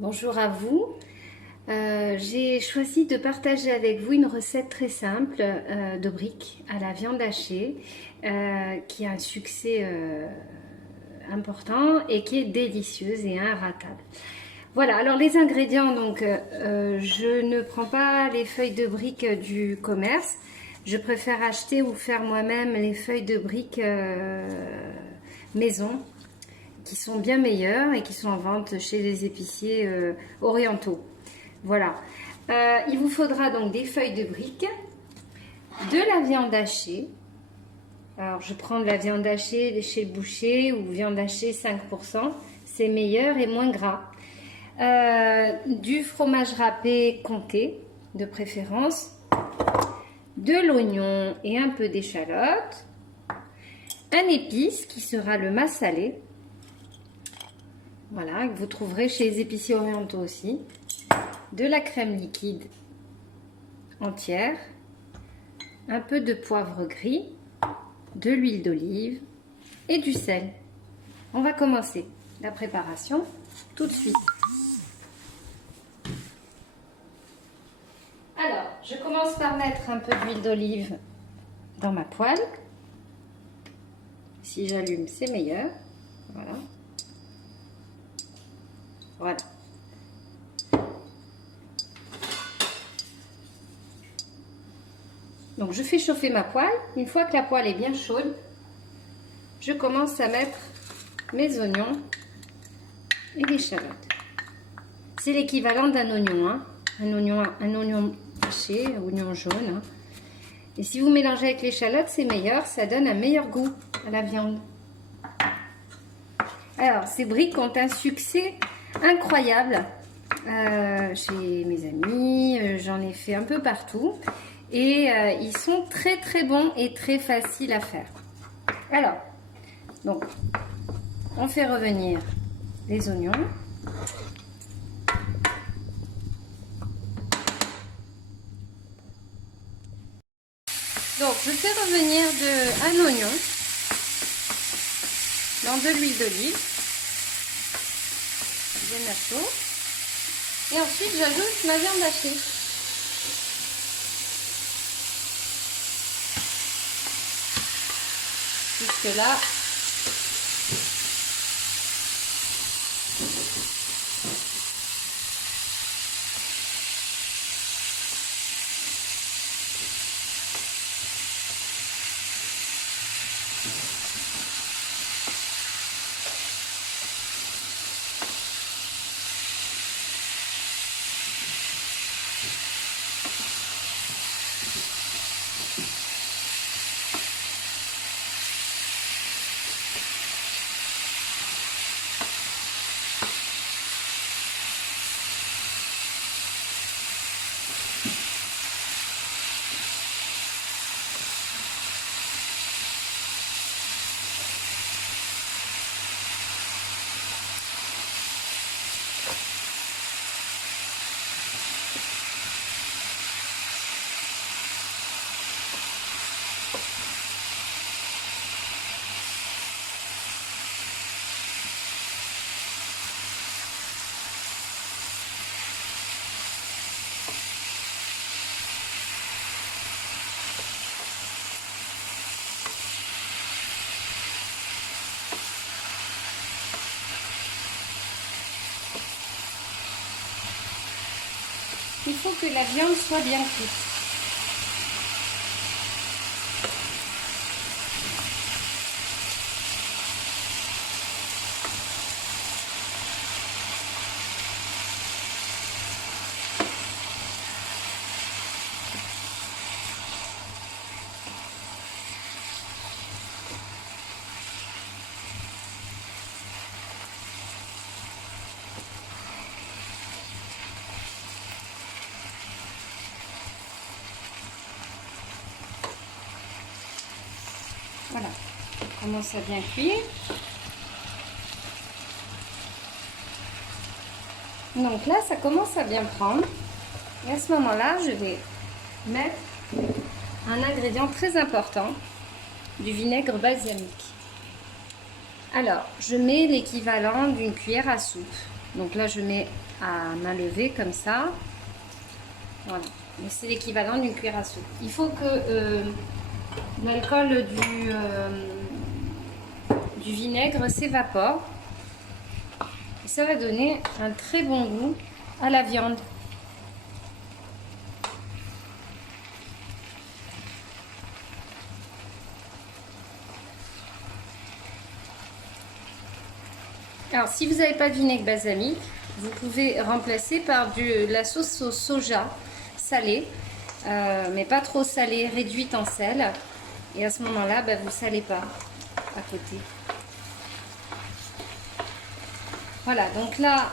Bonjour à vous. J'ai choisi de partager avec vous une recette très simple de briques à la viande hachée qui a un succès important et qui est délicieuse et inratable. Voilà, alors les ingrédients, donc je ne prends pas les feuilles de briques du commerce. Je préfère acheter ou faire moi-même les feuilles de briques maison, qui sont bien meilleurs et qui sont en vente chez les épiciers orientaux. Voilà. Il vous faudra donc des feuilles de briques, de la viande hachée. Alors je prends de la viande hachée chez le boucher ou viande hachée 5%, c'est meilleur et moins gras. Du fromage râpé comté de préférence, de l'oignon et un peu d'échalote, un épice qui sera le massalé. Voilà, que vous trouverez chez les épiciers orientaux aussi. De la crème liquide entière, un peu de poivre gris, de l'huile d'olive et du sel. On va commencer la préparation tout de suite. Alors, je commence par mettre un peu d'huile d'olive dans ma poêle. Si j'allume, c'est meilleur. Voilà. Voilà. Donc je fais chauffer ma poêle. Une fois que la poêle est bien chaude, je commence à mettre mes oignons et l'échalote. C'est l'équivalent d'un oignon, hein. Un oignon haché, oignon jaune. Hein. Et si vous mélangez avec l'échalote, c'est meilleur, ça donne un meilleur goût à la viande. Alors, ces briques ont un succès incroyable chez mes amis, j'en ai fait un peu partout et ils sont très très bons et très faciles à faire. Alors, donc, on fait revenir les oignons. Donc, je fais revenir un oignon dans de l'huile d'olive, bien à chaud. Et ensuite, j'ajoute ma viande hachée. Jusque là, il faut que la viande soit bien cuite. Voilà, on commence à bien cuire. Donc là, ça commence à bien prendre. Et à ce moment-là, je vais mettre un ingrédient très important, du vinaigre balsamique. Alors, je mets l'équivalent d'une cuillère à soupe Donc là, je mets à main levée comme ça. Voilà. C'est l'équivalent d'une cuillère à soupe. Il faut que l'alcool du vinaigre s'évapore. Ça va donner un très bon goût à la viande. Alors, si vous n'avez pas de vinaigre balsamique, vous pouvez remplacer par la sauce au soja salée, mais pas trop salée, réduite en sel. Et à ce moment-là, vous ne salez pas à côté. Voilà, donc là,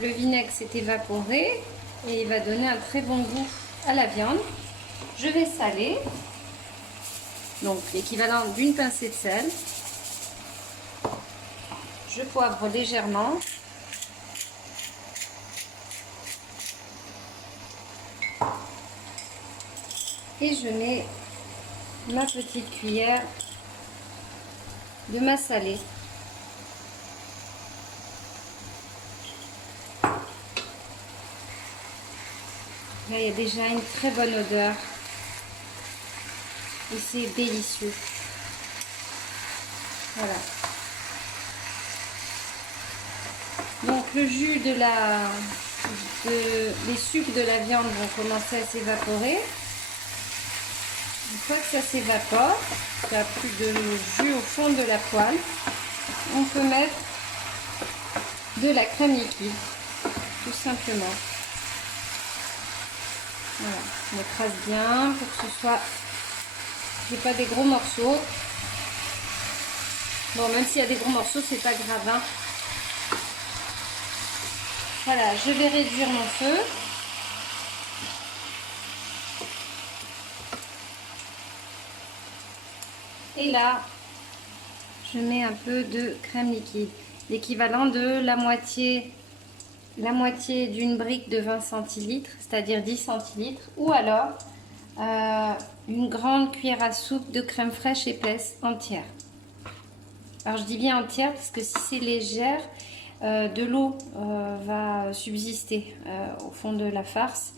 le vinaigre s'est évaporé et il va donner un très bon goût à la viande. Je vais saler, donc l'équivalent d'une pincée de sel. Je poivre légèrement. Et je mets ma petite cuillère de masse salée. Là, il y a déjà une très bonne odeur. Et c'est délicieux. Voilà. Donc le jus les sucs de la viande vont commencer à s'évaporer. Une fois que ça s'évapore, il n'y a plus de jus au fond de la poêle, on peut mettre de la crème liquide, tout simplement. Voilà, on écrase bien pour que ce soit, j'ai pas des gros morceaux. Bon, même s'il y a des gros morceaux, c'est pas grave, hein. Voilà, je vais réduire mon feu. Et là, je mets un peu de crème liquide, l'équivalent de la moitié d'une brique de 20 centilitres, c'est-à-dire 10 centilitres, ou alors une grande cuillère à soupe de crème fraîche épaisse entière. Alors je dis bien entière parce que si c'est légère, de l'eau va subsister au fond de la farce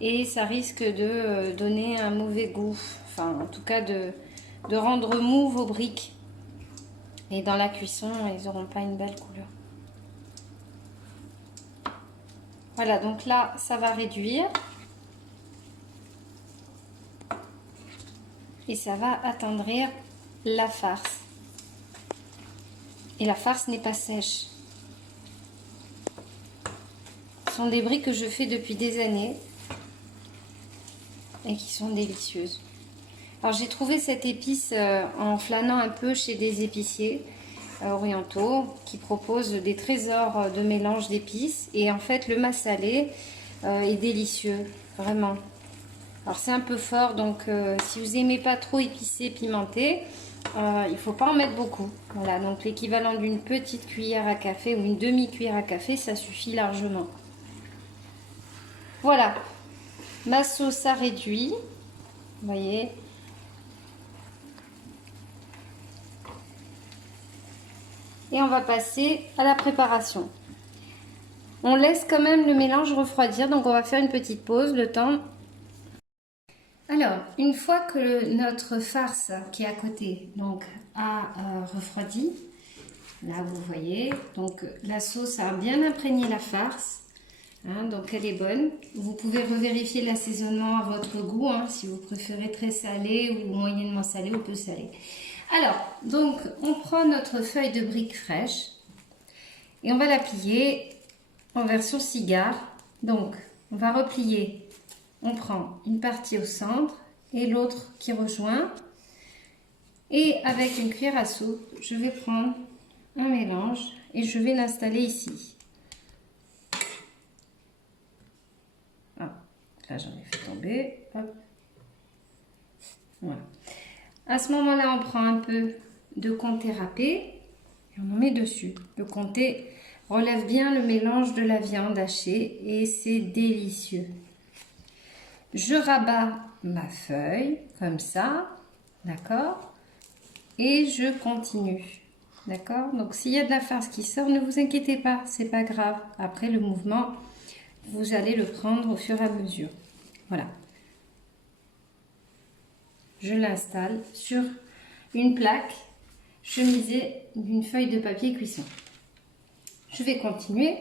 et ça risque de donner un mauvais goût, enfin en tout cas de rendre mou vos briques. Et dans la cuisson, ils n'auront pas une belle couleur. Voilà, donc là, ça va réduire. Et ça va attendrir la farce. Et la farce n'est pas sèche. Ce sont des briques que je fais depuis des années. Et qui sont délicieuses. Alors j'ai trouvé cette épice en flânant un peu chez des épiciers orientaux qui proposent des trésors de mélange d'épices. Et en fait, le massalé est délicieux, vraiment. Alors c'est un peu fort, donc si vous n'aimez pas trop épicé, pimenté, il ne faut pas en mettre beaucoup. Voilà, donc l'équivalent d'une petite cuillère à café ou une demi-cuillère à café, ça suffit largement. Voilà, ma sauce a réduit, vous voyez. Et on va passer à la préparation. On laisse quand même le mélange refroidir, donc on va faire une petite pause, le temps. Alors, une fois que notre farce qui est à côté donc, a refroidi, là vous voyez, donc la sauce a bien imprégné la farce, hein, donc elle est bonne. Vous pouvez revérifier l'assaisonnement à votre goût, hein, si vous préférez très salé ou moyennement salé ou peu salé. Alors, donc on prend notre feuille de brique fraîche et on va la plier en version cigare. Donc, on va replier, on prend une partie au centre et l'autre qui rejoint. Et avec une cuillère à soupe, je vais prendre un mélange et je vais l'installer ici. Ah, là j'en ai fait tomber. Hop. Voilà. À ce moment-là, on prend un peu de comté râpé et on en met dessus. Le comté relève bien le mélange de la viande hachée et c'est délicieux. Je rabats ma feuille comme ça, d'accord? Et je continue. D'accord? Donc s'il y a de la farce qui sort, ne vous inquiétez pas, c'est pas grave. Après le mouvement, vous allez le prendre au fur et à mesure. Voilà. Je l'installe sur une plaque chemisée d'une feuille de papier cuisson. Je vais continuer.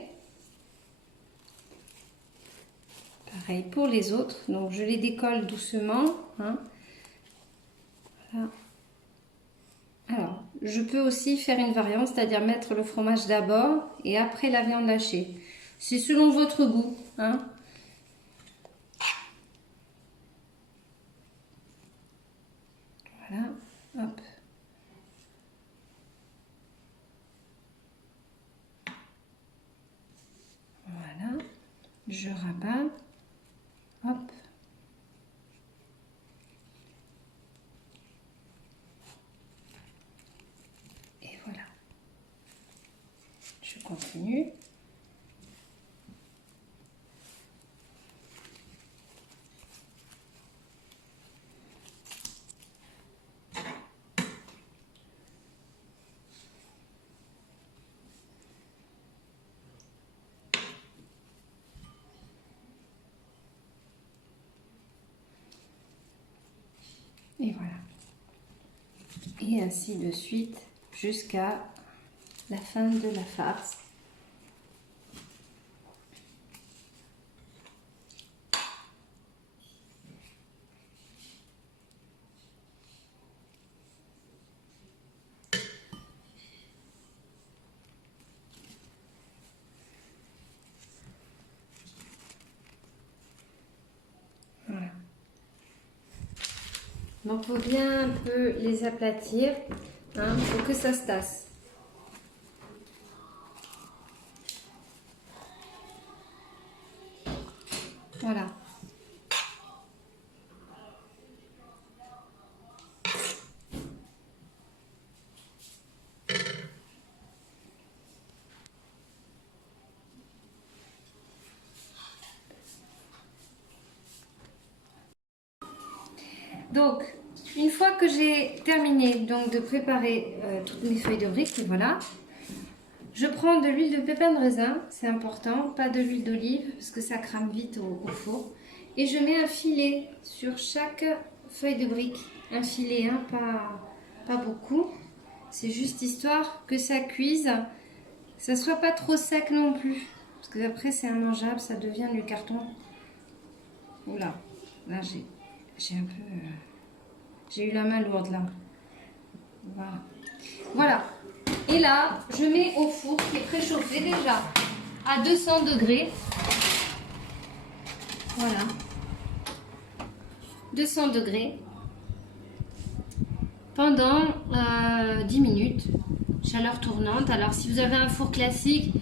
Pareil pour les autres. Donc je les décolle doucement. Hein. Voilà. Alors, je peux aussi faire une variante, c'est-à-dire mettre le fromage d'abord et après la viande hachée. C'est selon votre goût. Hein. Voilà, hop. Voilà, je rabats. Hop. Et voilà. Je continue. Et voilà. Et ainsi de suite jusqu'à la fin de la farce. Voilà. Donc il faut bien un peu les aplatir, hein, pour que ça se tasse. Voilà. Donc, une fois que j'ai terminé donc, de préparer toutes mes feuilles de briques, voilà, je prends de l'huile de pépin de raisin, c'est important, pas de l'huile d'olive parce que ça crame vite au four. Et je mets un filet sur chaque feuille de brique, un filet, hein, pas beaucoup. C'est juste histoire que ça cuise, que ça soit pas trop sec non plus, parce que après c'est immangeable, ça devient du carton. Oula, là j'ai un peu... j'ai eu la main lourde là. Voilà. Voilà. Et là, je mets au four qui est préchauffé déjà à 200 degrés. Voilà. 200 degrés. Pendant 10 minutes. Chaleur tournante. Alors, si vous avez un four classique,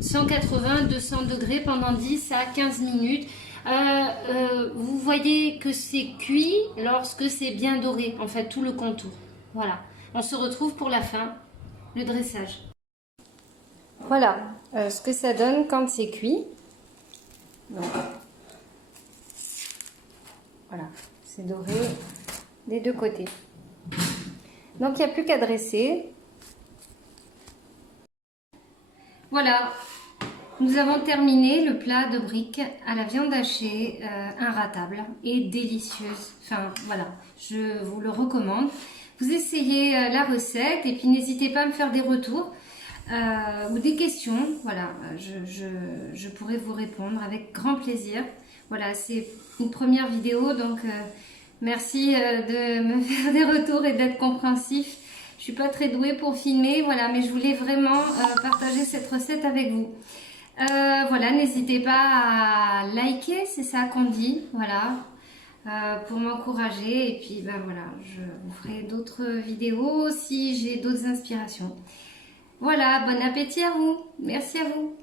180-200 degrés pendant 10 à 15 minutes. Vous voyez que c'est cuit lorsque c'est bien doré, en fait, tout le contour. Voilà. On se retrouve pour la fin, le dressage. Voilà ce que ça donne quand c'est cuit. Donc, voilà, c'est doré des deux côtés. Donc, il n'y a plus qu'à dresser. Voilà, nous avons terminé le plat de briques à la viande hachée, inratable et délicieuse. Enfin, voilà, je vous le recommande. Vous essayez la recette et puis n'hésitez pas à me faire des retours ou des questions. Voilà, je pourrai vous répondre avec grand plaisir. Voilà, c'est une première vidéo, donc merci de me faire des retours et d'être compréhensif. Je suis pas très douée pour filmer, voilà, mais je voulais vraiment partager cette recette avec vous. Voilà, n'hésitez pas à liker, c'est ça qu'on dit, voilà, pour m'encourager. Et puis, ben voilà, je vous ferai d'autres vidéos si j'ai d'autres inspirations. Voilà, bon appétit à vous. Merci à vous.